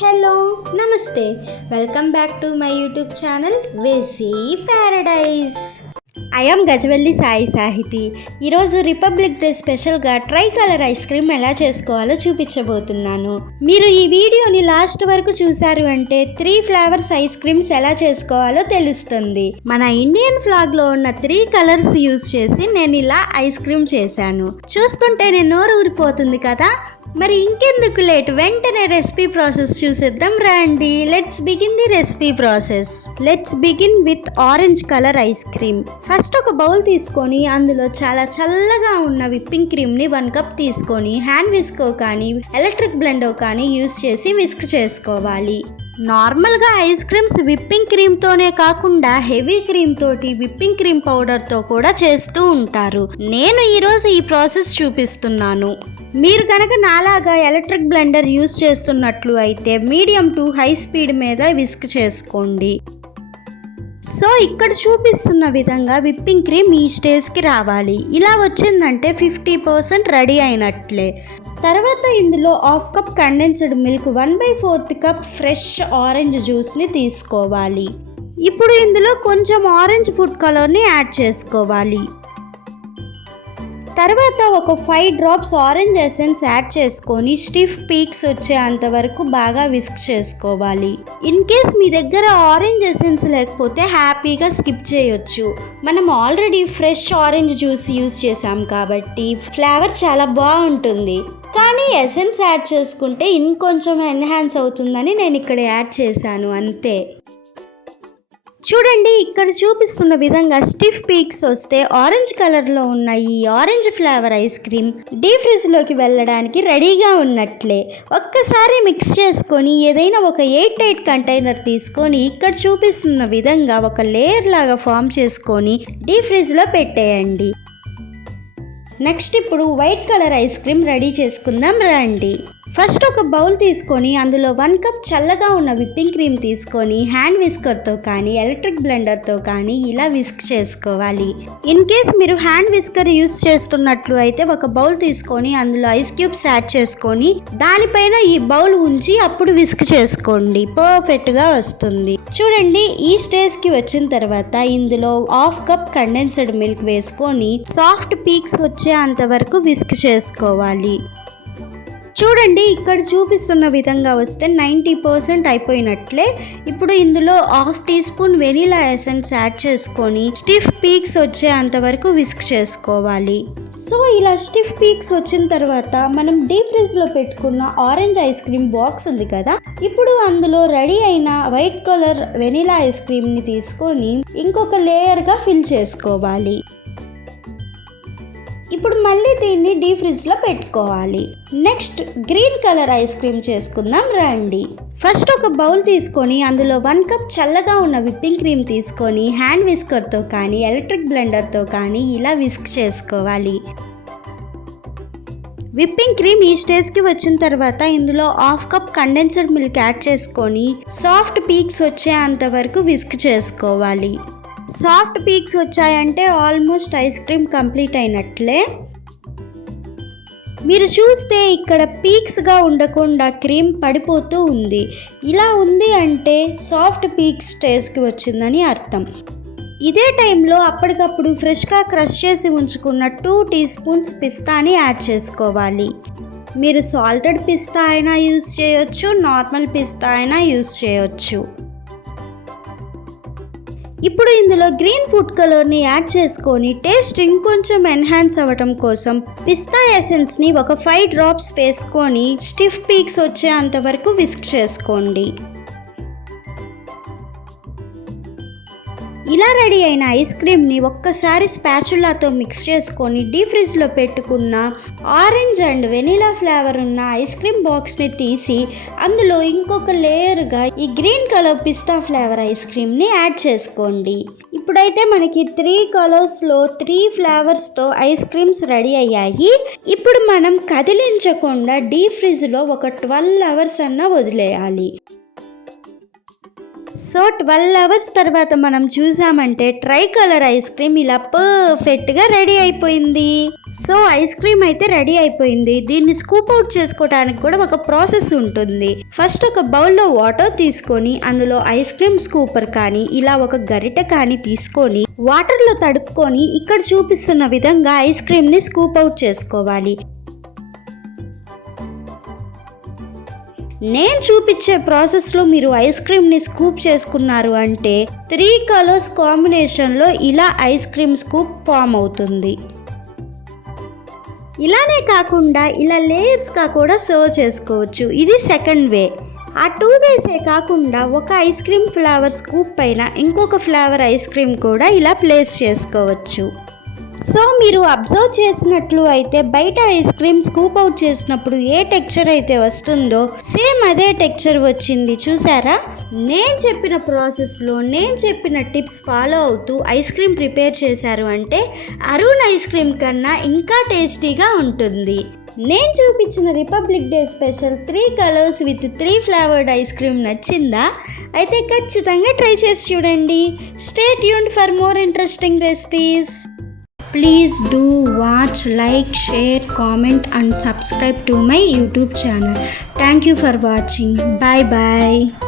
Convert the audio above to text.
Hello నమస్తే welcome back to my YouTube channel వేసీ paradise. I am Gajavalli Sai Sahithi. ఈరోజు Republic Day స్పెషల్గా ట్రై కలర్ ఐస్ క్రీమ్ ఎలా చేసుకోవాలో చూపించబోతున్నాను. మీరు ఈ వీడియోని లాస్ట్ వరకు చూసారు అంటే 3 ఫ్లేవర్స్ ఐస్ క్రీమ్స్ ఎలా చేసుకోవాలో తెలుస్తుంది. మన ఇండియన్ ఫ్లాగ్లో ఉన్న 3 కలర్స్ యూజ్ చేసి నేను ఇలా ఐస్ క్రీమ్ చేశాను. చూస్తుంటేనే నోరు ఊరిపోతుంది కదా. మరి ఇంకెందుకు లేట్, వెంటనే రెసిపీ ప్రాసెస్ చూసేద్దాం రండి. Let's begin the recipe process. Let's begin with orange colour ice cream. First ఒక బౌల్ తీసుకొని అందులో చాలా చల్లగా ఉన్న విప్పింగ్ క్రీమ్ని 1 కప్ తీసుకొని హ్యాండ్ విస్కో కానీ ఎలక్ట్రిక్ బ్లెండర్ కానీ యూస్ చేసి విస్క్ చేసుకోవాలి. నార్మల్గా ఐస్ క్రీమ్స్ విప్పింగ్ క్రీమ్తోనే కాకుండా హెవీ క్రీమ్ తోటి విప్పింగ్ క్రీమ్ పౌడర్తో కూడా చేస్తూ ఉంటారు. నేను ఈరోజు ఈ ప్రాసెస్ చూపిస్తున్నాను. మీరు కనుక నాలాగా ఎలక్ట్రిక్ బ్లెండర్ యూస్ చేస్తున్నట్లు అయితే మీడియం టు హై స్పీడ్ మీద విస్క్ చేసుకోండి. సో ఇక్కడ చూపిస్తున్న విధంగా విప్పింగ్ క్రీమ్ ఈ స్టేజ్కి రావాలి. ఇలా వచ్చిందంటే 50% రెడీ అయినట్లే. తర్వాత ఇందులో 1/2 cup condensed milk, 1/4 cup fresh orange జ్యూస్ని తీసుకోవాలి. ఇప్పుడు ఇందులో కొంచెం ఆరెంజ్ ఫుడ్ కలర్ని యాడ్ చేసుకోవాలి. తర్వాత ఒక 5 డ్రాప్స్ ఆరెంజ్ ఎసెన్స్ యాడ్ చేసుకొని స్టిఫ్ పీక్స్ వచ్చేంత వరకు బాగా విస్క్ చేసుకోవాలి. ఇన్ కేస్ మీ దగ్గర ఆరెంజ్ ఎసెన్స్ లేకపోతే హ్యాపీగా స్కిప్ చేయొచ్చు. మనం already fresh orange juice use చేసాం కాబట్టి ఫ్లేవర్ చాలా బాగుంటుంది. కానీ ఎసెన్స్ యాడ్ చేసుకుంటే ఇంకొంచెం ఎన్హాన్స్ అవుతుందని నేను ఇక్కడ యాడ్ చేశాను అంతే. చూడండి, ఇక్కడ చూపిస్తున్న విధంగా స్టిఫ్ పీక్స్ వస్తే ఆరెంజ్ కలర్లో ఉన్న ఈ orange flavour ice cream deep ఫ్రిడ్జ్లోకి వెళ్ళడానికి రెడీగా ఉన్నట్లే. ఒక్కసారి మిక్స్ చేసుకొని ఏదైనా ఒక 8 కంటైనర్ తీసుకొని ఇక్కడ చూపిస్తున్న విధంగా ఒక లేయర్ లాగా ఫామ్ చేసుకొని డీప్ ఫ్రిడ్జ్లో పెట్టేయండి. నెక్స్ట్ ఇప్పుడు white colour ice cream ready చేసుకుందాం రండి. ఫస్ట్ ఒక బౌల్ తీసుకొని అందులో 1 కప్ చల్లగా ఉన్న విప్పింగ్ క్రీమ్ తీసుకొని హ్యాండ్ విస్కర్తో కానీ ఎలక్ట్రిక్ బ్లెండర్తో కానీ ఇలా విస్క్ చేసుకోవాలి. ఇన్ కేస్ మీరు హ్యాండ్ విస్కర్ యూస్ చేస్తున్నట్లు అయితే ఒక బౌల్ తీసుకొని అందులో ఐస్ క్యూబ్స్ యాడ్ చేసుకొని దానిపైన ఈ బౌల్ ఉంచి అప్పుడు విస్క్ చేసుకోండి. పర్ఫెక్ట్గా వస్తుంది. చూడండి, ఈ స్టేజ్కి వచ్చిన తర్వాత ఇందులో 1/2 కప్ కండెన్స్డ్ మిల్క్ వేసుకొని సాఫ్ట్ పీక్స్ వచ్చేంత వరకు విస్క్ చేసుకోవాలి. చూడండి, ఇక్కడ చూపిస్తున్న విధంగా వస్తే 90% అయిపోయినట్లే. ఇప్పుడు ఇందులో 1/2 teaspoon vanilla essence add చేసుకొని స్టిఫ్ పీక్స్ వచ్చేంత వరకు విస్క్ చేసుకోవాలి. సో ఇలా స్టిఫ్ పీక్స్ వచ్చిన తర్వాత మనం డీప్ ఫ్రిడ్జ్లో పెట్టుకున్న ఆరెంజ్ ఐస్ క్రీమ్ బాక్స్ ఉంది కదా, ఇప్పుడు అందులో రెడీ అయిన వైట్ కలర్ వెనిలా ఐస్ క్రీమ్ని తీసుకొని ఇంకొక లేయర్గా ఫిల్ చేసుకోవాలి. ఇప్పుడు మళ్ళీ దీన్ని డీప్ ఫ్రిడ్జ్లో పెట్టుకోవాలి. Next green colour ice cream చేసుకుందాం రండి. ఫస్ట్ ఒక బౌల్ తీసుకొని అందులో 1 కప్ చల్లగా ఉన్న విప్పింగ్ క్రీమ్ తీసుకొని హ్యాండ్ విస్కర్తో కానీ ఎలక్ట్రిక్ బ్లెండర్తో కానీ ఇలా విస్క్ చేసుకోవాలి. విప్పింగ్ క్రీమ్ ఈ స్టేజ్కి వచ్చిన తర్వాత ఇందులో 1/2 కప్ కండెన్స్డ్ మిల్క్ యాడ్ చేసుకొని సాఫ్ట్ పీక్స్ వచ్చేంత వరకు విస్క్ చేసుకోవాలి. సాఫ్ట్ పీక్స్ వచ్చాయంటే ఆల్మోస్ట్ ఐస్ క్రీమ్ కంప్లీట్ అయినట్లే. మీరు చూస్తే ఇక్కడ పీక్స్గా ఉండకుండా క్రీమ్ పడిపోతూ ఉంది. ఇలా ఉంది అంటే సాఫ్ట్ పీక్స్ స్టేజ్కి వచ్చిందని అర్థం. ఇదే టైంలో అప్పటికప్పుడు ఫ్రెష్గా క్రష్ చేసి ఉంచుకున్న 2 టీ స్పూన్స్ పిస్తాని యాడ్ చేసుకోవాలి. మీరు సాల్టెడ్ పిస్తా అయినా యూస్ చేయొచ్చు, నార్మల్ పిస్తా అయినా యూస్ చేయొచ్చు. ఇప్పుడు ఇందులో గ్రీన్ ఫుడ్ కలర్ని యాడ్ చేసుకొని టేస్ట్ ఇంకొంచెం ఎన్హాన్స్ అవ్వటం కోసం పిస్తా ఎసెన్స్ని ఒక 5 డ్రాప్స్ వేసుకొని స్టిఫ్ పీక్స్ వచ్చేంత వరకు విస్క్ చేసుకోండి. ఇలా రెడీ అయిన ఐస్ క్రీమ్ని ఒక్కసారి స్పాచులాతో మిక్స్ చేసుకొని డీప్ ఫ్రిడ్జ్లో పెట్టుకున్న ఆరెంజ్ అండ్ వెనిలా ఫ్లేవర్ ఉన్న ఐస్ క్రీమ్ బాక్స్ని తీసి అందులో ఇంకొక లేయర్గా ఈ గ్రీన్ కలర్ పిస్తా ఫ్లేవర్ ఐస్ క్రీమ్ని యాడ్ చేసుకోండి. ఇప్పుడైతే మనకి 3 కలర్స్లో 3 ఫ్లేవర్స్తో ఐస్ క్రీమ్స్ రెడీ అయ్యాయి. ఇప్పుడు మనం కదిలించకుండా డీప్ ఫ్రిడ్జ్లో ఒక 12 అవర్స్ అన్నా వదిలేయాలి. సో 12 అవర్స్ తర్వాత మనం చూసామంటే ట్రై కలర్ ఐస్ క్రీమ్ ఇలా పర్ఫెక్ట్గా రెడీ అయిపోయింది. సో ఐస్ క్రీమ్ అయితే రెడీ అయిపోయింది. దీన్ని స్కూప్ అవుట్ చేసుకోవడానికి కూడా ఒక ప్రాసెస్ ఉంటుంది. ఫస్ట్ ఒక బౌల్లో వాటర్ తీసుకొని అందులో ఐస్ క్రీమ్ స్కూపర్ కానీ ఇలా ఒక గరిటె కానీ తీసుకొని వాటర్లో తడుపుకొని ఇక్కడ చూపిస్తున్న విధంగా ఐస్ క్రీమ్ని స్కూప్ అవుట్ చేసుకోవాలి. నేను చూపించే ప్రాసెస్లో మీరు ఐస్ క్రీమ్ని స్కూప్ చేసుకున్నారు అంటే 3 కలర్స్ కాంబినేషన్లో ఇలా ఐస్ క్రీమ్ స్కూప్ ఫామ్ అవుతుంది. ఇలానే కాకుండా ఇలా లేయర్స్గా కూడా సర్వ్ చేసుకోవచ్చు. ఇది సెకండ్ వే. ఆ 2 వేసే కాకుండా ఒక ఐస్ క్రీమ్ ఫ్లేవర్ స్కూప్ పైన ఇంకొక ఫ్లేవర్ ఐస్ క్రీమ్ కూడా ఇలా ప్లేస్ చేసుకోవచ్చు. సో మీరు అబ్జర్వ్ చేసినట్లు అయితే బయట ఐస్ క్రీమ్ స్కూప్ అవుట్ చేసినప్పుడు ఏ టెక్చర్ అయితే వస్తుందో సేమ్ అదే టెక్చర్ వచ్చింది. చూసారా? నేను చెప్పిన ప్రాసెస్లో నేను చెప్పిన టిప్స్ ఫాలో అవుతూ ఐస్ క్రీమ్ ప్రిపేర్ చేశారు అంటే అరుణ్ ఐస్ క్రీమ్ కన్నా ఇంకా టేస్టీగా ఉంటుంది. నేను చూపించిన republic day special 3 colours with 3 flavoured ice cream నచ్చిందా? అయితే ఖచ్చితంగా ట్రై చేసి చూడండి. Stay tuned for more interesting recipes. Please do watch, like, share, comment and subscribe to my YouTube channel. Thank you for watching. Bye bye.